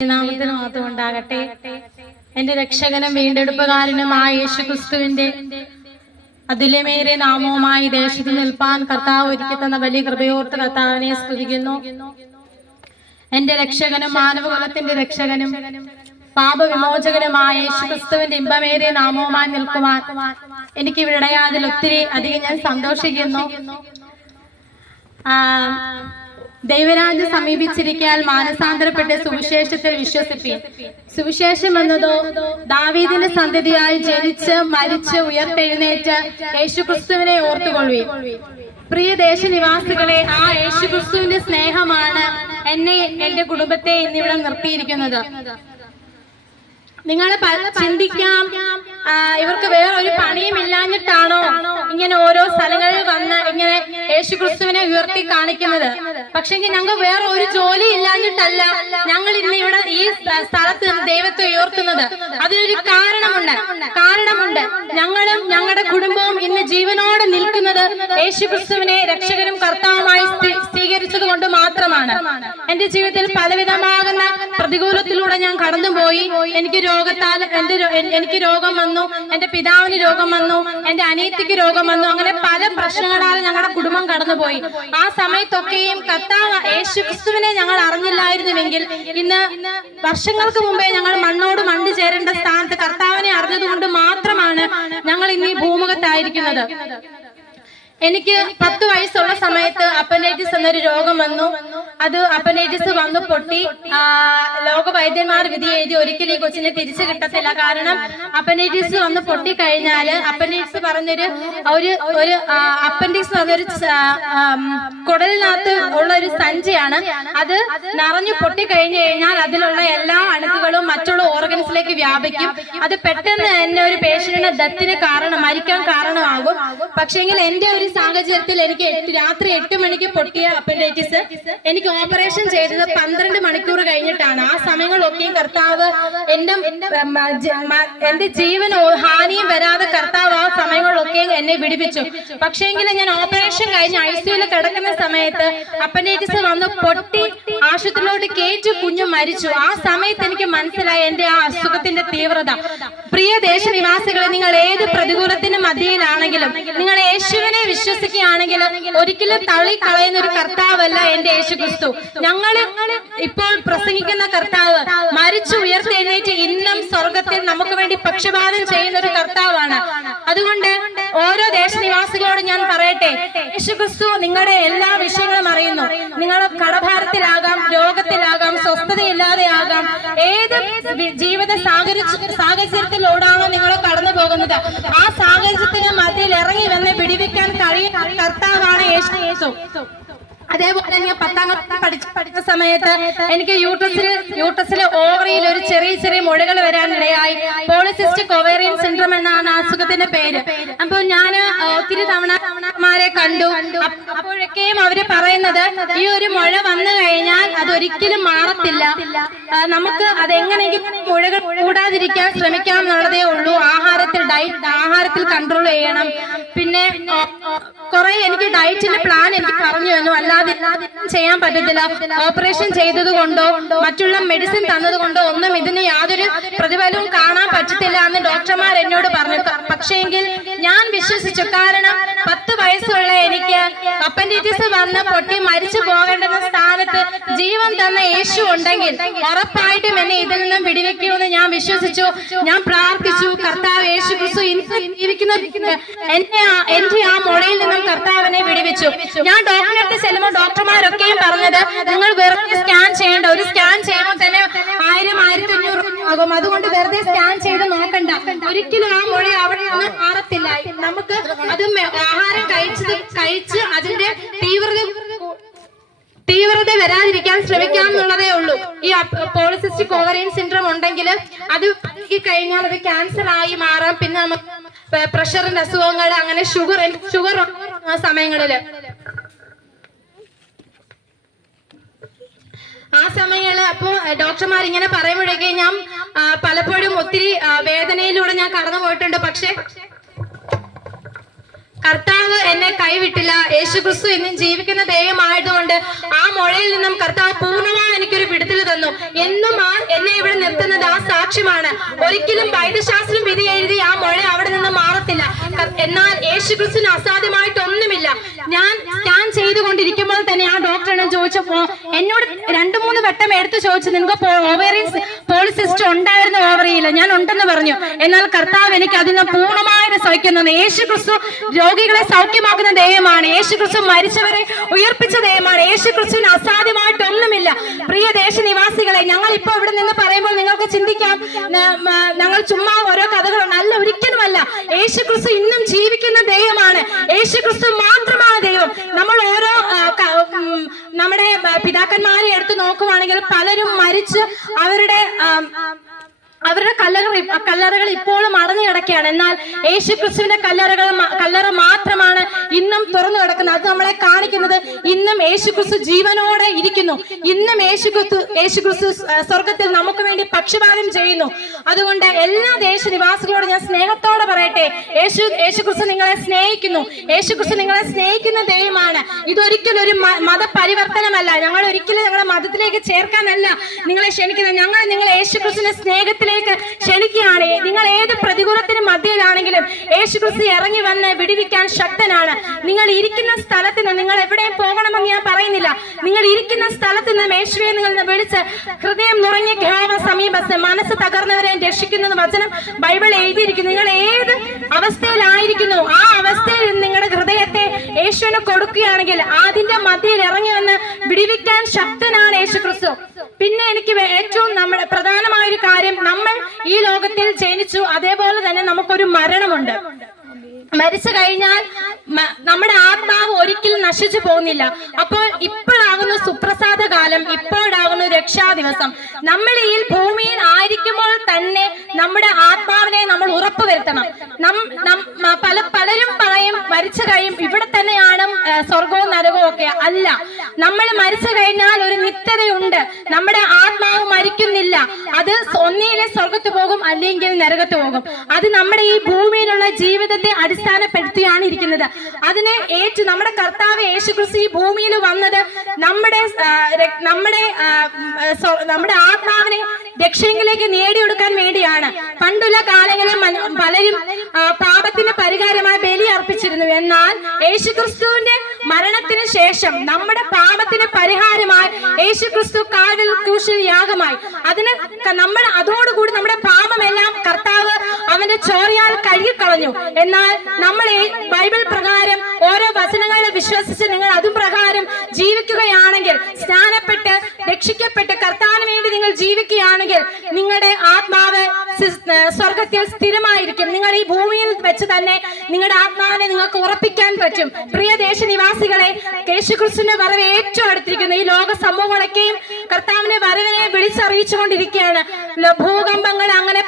നാമത്തിന് മാത്രം ഉണ്ടാകട്ടെ. എന്റെ രക്ഷകനും വീണ്ടെടുപ്പുകാരനുമായ യേശു ക്രിസ്തുവിന്റെ അതുല്യമേറിയ നാമവുമായി ദേശത്ത് നിൽപ്പാൻ കർത്താവ് ഒരുക്കി തന്ന വലിയ കൃപയോർത്ത് കർത്താവിനെ സ്തുതിക്കുന്നു. എന്റെ രക്ഷകനും മാനവകുലത്തിന്റെ രക്ഷകനും പാപവിമോചകനുമായ യേശു ക്രിസ്തുവിന്റെ ഇമ്പമേറിയ നാമവുമായി നിൽക്കുവാൻ എനിക്ക് വിടയാതിൽ ഒത്തിരി അധികം ഞാൻ സന്തോഷിക്കുന്നു. ദൈവരാജ്യം സമീപിച്ചിരിക്കാൻ മാനസാന്തരപ്പെട്ട് സുവിശേഷത്തിൽ വിശ്വസിപ്പി. സുവിശേഷം എന്നതോ ദാവീദിന്റെ സന്തതിയായി ജനിച്ച് മരിച്ച് ഉയർത്തെഴുന്നേറ്റ് യേശുക്രിസ്തുവിനെ ഓർത്തുകൊള്ളി പ്രിയ ദേശനിവാസികളെ ആ യേശുക്രിസ്തുവിന്റെ സ്നേഹമാണ് എന്നെ എന്റെ കുടുംബത്തെ എന്നിവിടെ നിർത്തിയിരിക്കുന്നത്. നിങ്ങൾ ചിന്തിക്കാം. ഇവർക്ക് വേറെ ഒരു പണിയും ഇല്ലാഞ്ഞിട്ടാണോ ഇങ്ങനെ ഓരോ സ്ഥലങ്ങളിൽ വന്ന് ഇങ്ങനെ യേശു ക്രിസ്തുവിനെ ഉയർത്തി കാണിക്കുന്നത്? പക്ഷെ ഞങ്ങൾ വേറെ ഒരു ജോലി ഇല്ലാഞ്ഞിട്ടല്ല ഞങ്ങൾ ഇന്ന് ഇവിടെ ഈ സ്ഥലത്ത് ദൈവത്തെ ഉയർത്തുന്നത്. അതിനൊരു കാരണമുണ്ട്. കാരണമുണ്ട്. ഞങ്ങളും ഞങ്ങളുടെ കുടുംബവും ഇന്ന് ജീവനോടെ നിൽക്കുന്നത് യേശു ക്രിസ്തുവിനെ രക്ഷകനും കർത്താവുമായി സ്വീകരിച്ചത് കൊണ്ട് മാത്രമാണ്. എന്റെ ജീവിതത്തിൽ പലവിധമാകുന്ന പ്രതികൂലത്തിലൂടെ ഞാൻ കടന്നുപോയി. എനിക്ക് രോഗത്താൽ എന്റെ എനിക്ക് രോഗം വന്നു. എന്റെ പിതാവിന് രോഗം വന്നു. എന്റെ അനിയത്തിക്ക് രോഗം വന്നു. അങ്ങനെ പല പ്രശ്നങ്ങളാൽ ഞങ്ങളുടെ കുടുംബം കടന്നുപോയി. ആ സമയത്തൊക്കെയും കർത്താവ് യേശു ക്രിസ്തുവിനെ ഞങ്ങൾ അറിഞ്ഞില്ലായിരുന്നുവെങ്കിൽ ഇന്ന് വർഷങ്ങൾക്ക് മുമ്പേ ഞങ്ങൾ മണ്ണോട് മണ്ണ് ചേരേണ്ട സ്ഥാനത്ത് കർത്താവിനെ അറിഞ്ഞതുകൊണ്ട് മാത്രമാണ് ഞങ്ങൾ ഇന്ന് ഈ ഭൂമുഖത്തായിരിക്കുന്നത്. എനിക്ക് പത്ത് വയസ്സുള്ള സമയത്ത് അപ്പൻഡൈറ്റിസ് എന്നൊരു രോഗം വന്നു. അത് അപ്പനൈറ്റിസ് വന്നു പൊട്ടി ലോകവൈദ്യന്മാർ ലോക വൈദ്യന്മാർ വിധി എഴുതി ഒരിക്കലും ഈ കൊച്ചിനെ തിരിച്ചു കിട്ടത്തില്ല. കാരണം അപ്പനൈറ്റിസ് വന്ന് പൊട്ടിക്കഴിഞ്ഞാൽ അപ്പനൈറ്റിസ് പറഞ്ഞൊരു ഒരു ഒരു അപ്പൻഡിക്സ് പറഞ്ഞൊരു കുടലിനകത്ത് ഉള്ള ഒരു സഞ്ചിയാണ്. അത് നിറഞ്ഞു പൊട്ടിക്കഴിഞ്ഞു കഴിഞ്ഞാൽ അതിലുള്ള എല്ലാ അണുക്കളും മറ്റുള്ള ഓർഗൻസിലേക്ക് വ്യാപിക്കും. അത് പെട്ടെന്ന് തന്നെ ഒരു പേഷ്യന്റിന്റെ ഡെത്തിന് കാരണം മരിക്കാൻ കാരണമാകും. പക്ഷേങ്കിൽ എന്റെ ഒരു സാഹചര്യത്തിൽ എനിക്ക് രാത്രി എട്ട് മണിക്ക് പൊട്ടിയ അപ്പൻഡൈറ്റിസ് എനിക്ക് ഓപ്പറേഷൻ ചെയ്തത് പന്ത്രണ്ട് മണിക്കൂർ കഴിഞ്ഞിട്ടാണ്. ആ സമയങ്ങളൊക്കെയും കർത്താവ് എന്റെ എന്റെ ജീവൻ ഹാനിയും വരാതെ കർത്താവ് ആ സമയങ്ങളിലൊക്കെയും എന്നെ വിടിപ്പിച്ചു. പക്ഷേങ്കിൽ ഞാൻ ഓപ്പറേഷൻ കഴിഞ്ഞ് ഐ കിടക്കുന്ന സമയത്ത് അപ്പൻഡൈറ്റിസ് വന്ന് പൊട്ടി ആശുപത്രിയിലോട്ട് കേറ്റു കുഞ്ഞു മരിച്ചു. ആ സമയത്ത് എനിക്ക് മനസ്സിലായി എന്റെ ആ അസുഖത്തിന്റെ തീവ്രത. പ്രിയ ദേശനിവാസികളെ നിങ്ങൾ ഏത് പ്രതികൂലത്തിന് മധ്യയിലാണെങ്കിലും നിങ്ങൾ യേശുവിനെ വിശ്വസിക്കുകയാണെങ്കിൽ ഒരിക്കലും തള്ളിക്കളയുന്ന ഒരു കർത്താവല്ല എന്റെ യേശു ക്രിസ്തു ഞങ്ങൾ ഇപ്പോൾ പ്രസംഗിക്കുന്ന കർത്താവ് മരിച്ചു ഉയർത്തെഴുന്നേറ്റ് ഇന്നും സ്വർഗത്തിൽ നമുക്ക് വേണ്ടി പക്ഷപാതം ചെയ്യുന്ന ഒരു കർത്താവാണ്. അതുകൊണ്ട് ഓരോ ദേശനിവാസികളോട് ഞാൻ പറയട്ടെ യേശു ക്രിസ്തു നിങ്ങളുടെ എല്ലാ വിഷയങ്ങളും അറിയുന്നു. നിങ്ങൾ കടഭാരത്തിലാകാം സ്വസ്ഥതയില്ലാതെയാകാം ഏത് ജീവിത സാഹചര്യത്തിൽ ഓടാണോ നിങ്ങൾ കടന്നു പോകുന്നത്? ആ സാഹചര്യത്തിന് മധ്യയിൽ ഇറങ്ങി വന്ന് പിടിവിക്കാൻ കഴിയുന്ന കർത്താവാണ് യേശു അതേപോലെ ഞാൻ പത്താം ക്ലാസ് പഠിച്ച് പഠിച്ച സമയത്ത് എനിക്ക് യൂട്രസിൽ യൂട്രസിലെ ഓവറിയിൽ ഒരു ചെറിയ ചെറിയ മുഴകൾ വരാനിടയായി. പോളിസിസ്റ്റിക് കൊവേറിയൻ സിൻഡ്രം എന്നാണ് അസുഖത്തിന്റെ പേര്. അപ്പോൾ ഞാൻ ഒത്തിരി തവണ തവണമാരെ കണ്ടു. അപ്പ- അപ്പോഴൊക്കെയും അവർ പറയുന്നത് ഈ ഒരു മുഴ വന്നു കഴിഞ്ഞാൽ അതൊരിക്കലും മാറത്തില്ല. നമുക്ക് അതെങ്ങനെയെങ്കിലും മുഴകൾ കൂടാതിരിക്കാൻ ശ്രമിക്കാം എന്നുള്ളതേ ഉള്ളൂ. ആഹാരത്തിൽ ഡയറ്റ് ആഹാരത്തിൽ കൺട്രോൾ ചെയ്യണം. പിന്നെ കുറെ എനിക്ക് ഡയറ്റിന്റെ പ്ലാൻ എനിക്ക് പറഞ്ഞു അല്ലാതെ ചെയ്യാൻ പറ്റത്തില്ല. ഓപ്പറേഷൻ ചെയ്തത് കൊണ്ടോ മറ്റുള്ള മെഡിസിൻ തന്നത് കൊണ്ടോ ഒന്നും ഇതിന് യാതൊരു പ്രതിഫലവും കാണാൻ പറ്റത്തില്ല എന്ന് ഡോക്ടർമാർ എന്നോട് പറഞ്ഞു. പക്ഷേങ്കിൽ ഞാൻ വിശ്വസിച്ചു. കാരണം പത്ത് വയസ്സുള്ള എനിക്ക് അപ്പൻഡിറ്റിസ് വന്ന് പൊട്ടി മരിച്ചു പോകേണ്ടുന്ന സ്ഥാനത്ത് ജീവൻ തന്ന യേശു ഉണ്ടെങ്കിൽ ഉറപ്പായിട്ടും എന്നെ ഇതിൽ നിന്നും വിടിവെക്കുമെന്ന് ഞാൻ വിശ്വസിച്ചു. ഞാൻ പ്രാർത്ഥിച്ചു. കർത്താവ് യേശു ക്രിസ്തു ഇരിക്കുന്ന ജീവിക്കുന്ന എന്നെ എന്റെ ആ മുഴയിൽ നിന്നും കർത്താവിനെ വിടിവെച്ചു. ഞാൻ ഡോക്ടറെ അടുത്ത് ചെല്ലുമ്പോൾ ഡോക്ടർമാരൊക്കെയും പറഞ്ഞത് നിങ്ങൾ വെറുതെ സ്കാൻ ചെയ്യേണ്ട ഒരു സ്കാൻ ചെയ്യുമ്പോൾ തന്നെ ആയിരം ആയിരത്തി അഞ്ഞൂറ് ആകും. അതുകൊണ്ട് വെറുതെ സ്കാൻ ചെയ്ത് നോക്കണ്ട. ഒരിക്കലും ആ മുഴ അവിടെ നിന്ന് മാറത്തില്ല. നമുക്ക് അത് ആഹാരം കഴിച്ചത് കഴിച്ച് അതിന്റെ തീവ്രത തീവ്രത വരാതിരിക്കാൻ ശ്രമിക്കാം എന്നുള്ളതേ ഉള്ളൂ. ഈ പോളിസിസ്റ്റിക് ഓവറിയൻ സിൻഡ്രം ഉണ്ടെങ്കിൽ അത് കഴിഞ്ഞാൽ അത് ക്യാൻസർ ആയി മാറാം. പിന്നെ നമുക്ക് പ്രഷറിന്റെ അസുഖങ്ങൾ അങ്ങനെ ഷുഗർ ഷുഗർ സമയങ്ങളിൽ. ആ സമയങ്ങളിൽ അപ്പോ ഡോക്ടർമാർ ഇങ്ങനെ പറയുമ്പോഴേക്കും ഞാൻ പലപ്പോഴും ഒത്തിരി വേദനയിലൂടെ ഞാൻ കടന്നു പോയിട്ടുണ്ട് പക്ഷെ കർത്താവ് എന്നെ കൈവിട്ടില്ല. യേശു ക്രിസ്തു എന്നും ജീവിക്കുന്ന ദൈവമായതുകൊണ്ട് ആ മുഴയിൽ നിന്നും കർത്താവ് പൂർണമായി എനിക്കൊരു വിടുതൽ തന്നു. എന്നും ആ എന്നെ ഇവിടെ നിർത്തുന്നത് ആ സാക്ഷ്യമാണ്. ഒരിക്കലും വൈദ്യശാസ്ത്രം വിധി എഴുതി ആ മുഴ അവിടെ നിന്ന് മാറത്തില്ല. എന്നാൽ യേശു ക്രിസ്തുവിന് അസാധ്യമായിട്ടൊന്നുമില്ല. ഞാൻ സ്കാൻ ചെയ്തുകൊണ്ടിരിക്കുമ്പോൾ തന്നെ ആ ഡോക്ടർ എന്നെ ചോദിച്ചപ്പോ എന്നോട് രണ്ടു മൂന്ന് വട്ടം എടുത്തു ചോദിച്ചു നിങ്ങൾക്ക് ഓവേറിയൻ പോളിസിസ്റ്റ് ഉണ്ടായിരുന്ന ഓവറിയില്ല ഞാൻ ഉണ്ടെന്ന് പറഞ്ഞു. എന്നാൽ കർത്താവ് എനിക്ക് അതിന് പൂർണമായിട്ട് സഹിക്കുന്നത് യേശു ക്രിസ്തു രോഗികളെ സൗഖ്യമാക്കുന്ന ദൈവമാണ് യേശു ക്രിസ്തു മരിച്ചവരെ ഉയർപ്പിച്ച ദൈവമാണ് യേശു ക്രിസ്തുവിന് അസാധ്യമായിട്ടൊന്നുമില്ല. പ്രിയ ദേശനിവാസികളെ ഞങ്ങൾ ഇപ്പോൾ ഇവിടെ നിന്ന് പറയുമ്പോൾ നിങ്ങൾക്ക് ചിന്തിക്കാം ഞങ്ങൾ ചുമ്മാ ഓരോ കഥകളും അല്ല ഒരിക്കലുമല്ല. യേശു ക്രിസ്തു ഇന്നും ജീവിക്കുന്ന ദൈവമാണ്. യേശു ക്രിസ്തു മാത്രമാണ് ദൈവം. നമ്മൾ ഓരോ നമ്മുടെ പിതാക്കന്മാരെ എടുത്ത് നോക്കുവാണെങ്കിൽ പലരും മരിച്ച് അവരുടെ അവരുടെ കല്ലറ കല്ലറകൾ ഇപ്പോഴും അടഞ്ഞു കിടക്കുകയാണ്. എന്നാൽ യേശു ക്രിസ്തുവിന്റെ കല്ലറകൾ കല്ലറ മാത്രമാണ് ഇന്നും തുറന്നു കിടക്കുന്നത്. അത് നമ്മളെ കാണിക്കുന്നത് ഇന്നും യേശു ക്രിസ്തു ജീവനോടെ ഇരിക്കുന്നു. ഇന്നും യേശു ക്രിസ്തു യേശു ക്രിസ്തു സ്വർഗത്തിൽ നമുക്ക് വേണ്ടി പക്ഷപാതം ചെയ്യുന്നു. അതുകൊണ്ട് എല്ലാ ദേശനിവാസികളോട് ഞാൻ സ്നേഹത്തോടെ പറയട്ടെ. യേശു യേശു ക്രിസ്തു നിങ്ങളെ സ്നേഹിക്കുന്നു. യേശു ക്രിസ്തു നിങ്ങളെ സ്നേഹിക്കുന്ന ദൈവമാണ്. ഇതൊരിക്കലും ഒരു മതപരിവർത്തനമല്ല. ഞങ്ങൾ ഒരിക്കലും ഞങ്ങളുടെ മതത്തിലേക്ക് ചേർക്കാനല്ല നിങ്ങളെ ക്ഷണിക്കുന്നത്. ഞങ്ങൾ നിങ്ങളെ യേശു ക്രിസ്തുവിന്റെ സ്നേഹത്തിലേക്ക് ക്ഷണിക്കുകയാണ്. നിങ്ങൾ ഏത് പ്രതികൂലത്തിന് മധ്യയിലാണെങ്കിലും യേശു ക്രിസ്തു ഇറങ്ങി വന്ന് വിടുവിക്കാൻ ശക്തനാണ്. നിങ്ങൾ ഇരിക്കുന്ന സ്ഥലത്ത് നിന്ന് നിങ്ങൾ എവിടെയും പോകണമെന്ന് ഞാൻ പറയുന്നില്ല. നിങ്ങൾ ഇരിക്കുന്ന സ്ഥലത്ത് നിന്ന് യേശുവെ നിങ്ങൾ വിളിച്ച് ഹൃദയം നുറങ്ങിയ ഖ്യാവ സമീപത്ത് മനസ്സ് തകർന്നവരെ രക്ഷിക്കുന്നത് വചനം ബൈബിൾ എഴുതിയിരിക്കുന്നു. നിങ്ങൾ ഏത് അവസ്ഥയിലായിരിക്കുന്നു? ആ അവസ്ഥയിൽ നിങ്ങളുടെ ഹൃദയത്തെ യേശുവിന് കൊടുക്കുകയാണെങ്കിൽ അതിന്റെ മധ്യയിൽ ഇറങ്ങി വന്ന് വിടിവിക്കാൻ ശക്തനാണ് യേശു ക്രിസ്തു. പിന്നെ എനിക്ക് ഏറ്റവും നമ്മൾ പ്രധാനമായ ഒരു കാര്യം നമ്മൾ ഈ ലോകത്തിൽ ജനിച്ചു. അതേപോലെ തന്നെ നമുക്കൊരു മരണമുണ്ട്. മരിച്ചു കഴിഞ്ഞാൽ നമ്മുടെ ആത്മാവ് ഒരിക്കലും നശിച്ചു പോകുന്നില്ല. അപ്പോൾ ഇപ്പോഴാകുന്നു സുപ്രസാദ കാലം ഇപ്പോഴാകുന്നു രക്ഷാ ദിവസം നമ്മൾ ഈ ഭൂമിയിൽ ആയിരിക്കുമ്പോൾ തന്നെ നമ്മുടെ ആത്മാവിനെ നമ്മൾ ഉറപ്പുവരുത്തണം. വരുത്തണം പല പലരും പറയും മരിച്ചു കഴിയും ഇവിടെ തന്നെയാണ് സ്വർഗവും നരകവും ഒക്കെ. അല്ല. നമ്മൾ മരിച്ചു കഴിഞ്ഞാൽ ഒരു നിത്യതയുണ്ട്. നമ്മുടെ ആത്മാവ് മരിക്കുന്നില്ല. അത് ഒന്നിയിലെ സ്വർഗത്ത് പോകും അല്ലെങ്കിൽ നരകത്ത് പോകും. അത് നമ്മുടെ ഈ ഭൂമിയിലുള്ള ജീവിതത്തെ അടിസ്ഥാനപ്പെടുത്തിയാണ് ഇരിക്കുന്നത്. അതിനെ ഏറ്റു നമ്മുടെ കർത്താവ് യേശു ക്രിസ്തു ഈ ഭൂമിയിൽ വന്നത് നമ്മുടെ നമ്മുടെ നമ്മുടെ ആത്മാവിനെ രക്ഷയിലേക്ക് നേടിയെടുക്കാൻ വേണ്ടിയാണ്. പണ്ടുള്ള കാലങ്ങളിൽ പലരും പാപത്തിന് പരിഹാരമായി ബലി അർപ്പിച്ചിരുന്നു. എന്നാൽ യേശു ക്രിസ്തുവിന്റെ മരണത്തിന് ശേഷം നമ്മുടെ പാപത്തിന് പരിഹാരമായി യേശു ക്രിസ്തു കാവിൽ ക്രൂശിൽ യാഗമായി. അതിന് നമ്മൾ അതോടുകൂടി നമ്മുടെ ചോരയാൽ കഴുകിക്കളഞ്ഞു. എന്നാൽ നമ്മൾ ഈ ബൈബിൾ പ്രകാരം ഓരോ വചനങ്ങളെ വിശ്വസിച്ച് നിങ്ങൾ അതും പ്രകാരം ജീവിക്കുകയാണെങ്കിൽ സ്നാനപ്പെട്ട് രക്ഷിക്കപ്പെട്ട് കർത്താവിന് വേണ്ടി നിങ്ങൾ ജീവിക്കുകയാണെങ്കിൽ നിങ്ങളുടെ ആത്മാവ് സ്വർഗത്തിൽ സ്ഥിരമായിരിക്കും. നിങ്ങൾ ഈ ഭൂമിയിൽ വെച്ച് തന്നെ നിങ്ങളുടെ ആത്മാവിനെ നിങ്ങൾക്ക് ഉറപ്പിക്കാൻ പറ്റും. പ്രിയ ദേശനിവാസികളെ യേശുക്രിസ്തുവിന്റെ വരവ് ഏറ്റവും അടുത്തിരിക്കുന്നു. ഈ ലോക സമൂഹങ്ങളൊക്കെയും കർത്താവിന്റെ വരവിനെ വിളിച്ചറിയിച്ചുകൊണ്ടിരിക്കുകയാണ്. ഭൂകമ്പങ്ങൾ അങ്ങനെ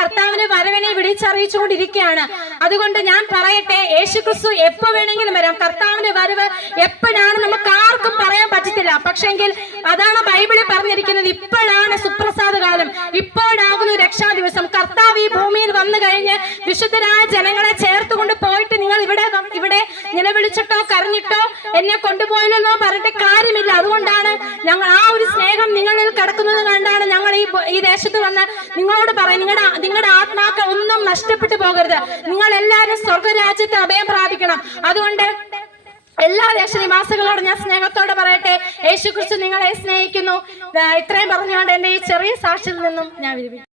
ഇതൊക്കെയും വരവനെ വിളിച്ചറിയിച്ചുകൊണ്ടിരിക്കുകയാണ്. അതുകൊണ്ട് ഞാൻ പറയട്ടെ യേശുക്രിസ്തു എപ്പോ വേണമെങ്കിലും വരാം. കർത്താവിന്റെ വരവ് എപ്പോഴാണ് നമുക്ക് ആർക്കും പറയാൻ പറ്റത്തില്ല. പക്ഷെങ്കിൽ അതാണ് ബൈബിളിൽ പറഞ്ഞിരിക്കുന്നത് ഇപ്പോഴാണ് സുപ്രസാദ കാലം. ഇപ്പോഴാകുന്നു രക്ഷാ ദിവസം കർത്താവ് ഈ ഭൂമിയിൽ വന്നു കഴിഞ്ഞ് വിശുദ്ധരായ ജനങ്ങളെ ചേർത്തുകൊണ്ട് പോയിട്ട് ഇവിടെ ഇവിടെ ഇവിടെ വിളിച്ചിട്ടോ കരഞ്ഞിട്ടോ എന്നെ കൊണ്ടുപോയില്ലെന്നോ പറഞ്ഞിട്ട് കാര്യമില്ല. അതുകൊണ്ടാണ് ഞങ്ങൾ ആ ഒരു സ്നേഹം നിങ്ങളിൽ കിടക്കുന്നത് കണ്ടാണ് ഞങ്ങൾ ഈ ഈ ദേശത്ത് വന്ന് നിങ്ങളോട് പറയാം നിങ്ങളുടെ നിങ്ങളുടെ ആത്മാക്കൾ ഒന്നും നഷ്ടപ്പെട്ടു പോകരുത്. നിങ്ങൾ എല്ലാവരും സ്വർഗരാജ്യത്ത് അഭയം പ്രാപിക്കണം. അതുകൊണ്ട് എല്ലാ ദേശനിവാസികളോടും ഞാൻ സ്നേഹത്തോടെ പറയട്ടെ. യേശു നിങ്ങളെ സ്നേഹിക്കുന്നു. ഇത്രയും പറഞ്ഞുകൊണ്ട് എന്റെ ഈ ചെറിയ സാക്ഷിയിൽ നിന്നും ഞാൻ വിരമിക്കുന്നു.